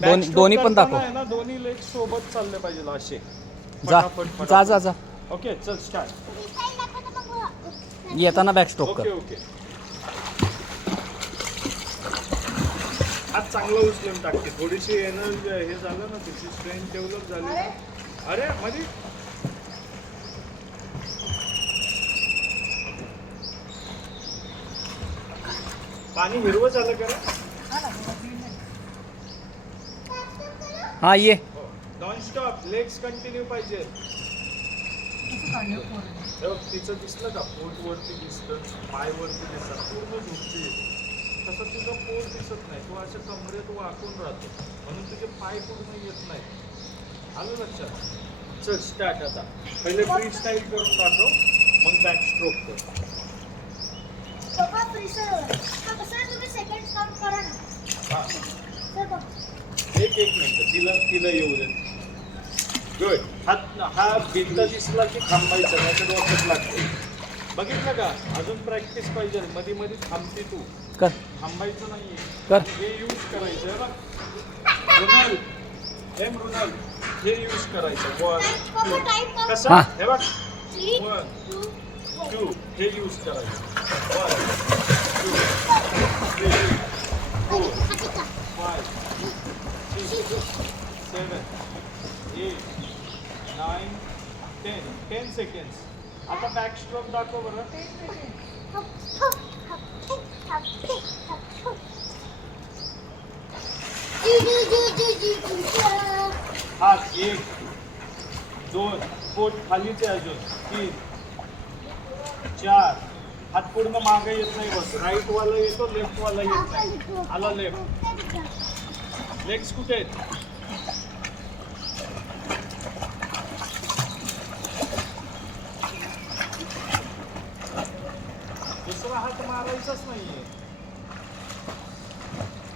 दोन्ही पण दाखव. आहे ना, दोन्ही लेग सोबत चालले पाहिजे असे. जा फटाफट, जा जा जा. ओके चल स्टार्ट. येताना बॅक स्ट्रोक ओके कर. ओके. हात चांगला उचलून टाकते. थोडीशी एनर्जी हे झालं ना, तिची स्ट्रेंथ डेव्हलप झाली ना. अरे मध्ये पाणी हिरवं झालं का रे? हा ये. नॉन स्टॉप लेग्स कंटिन्यू पाहिजे. तिचं दिसलं का, पोट वरती दिसतं, पाय वरती दिसतात, पूर्ण झोपते. तसं तुझं पोट दिसत नाही, तू असं कमरेत वाकून राहतो, म्हणून तुझे पाय पूर्ण येत नाही. आलं लक्षात? चल स्टार्ट. आता पहिले फ्री स्टाईल करून दाखव, मग बॅक स्ट्रोक कर. एक मिनिट, तिला येऊ दे. गुड. हा बिंद दिसला की थांबायचं, नाही तर डोक्यात लागते. बघितलं का? अजून प्रॅक्टिस पाहिजे. मध्ये मध्ये थांबते तू, कर थांबायचं नाहीये. कर. हे यूज करायचं बघ. मृणाल, हे यूज करायचं. 1 2 कसं? हा. हे बघ. 1 2 हे यूज करायचं. 1 2 3 4 5 6 7 8 9 10 सेकंड्स. आता बॅक स्ट्रोक दाखव बरं. हात 1 2 पोट खालीच आहे अजून. 3 4 हात पूर्ण मागे येत नाही. बस राईट वाला येतो, लेफ्ट वाला येत नाही. आला लेफ्ट. लेग्स कुठे आहेत? दुसरा हात मारायचाच नाहीये.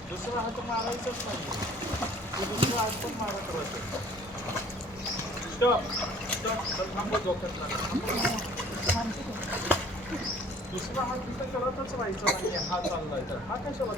दुसरा हात मारायचाच नाहीये. तू दुसरा हात पण मारत राहतो. Stop stop. थांबव, डोक्यात लागलं. दुसरा हात तिथं करतच राहायचा नाहीये. हा चाललाय तर हा कशाला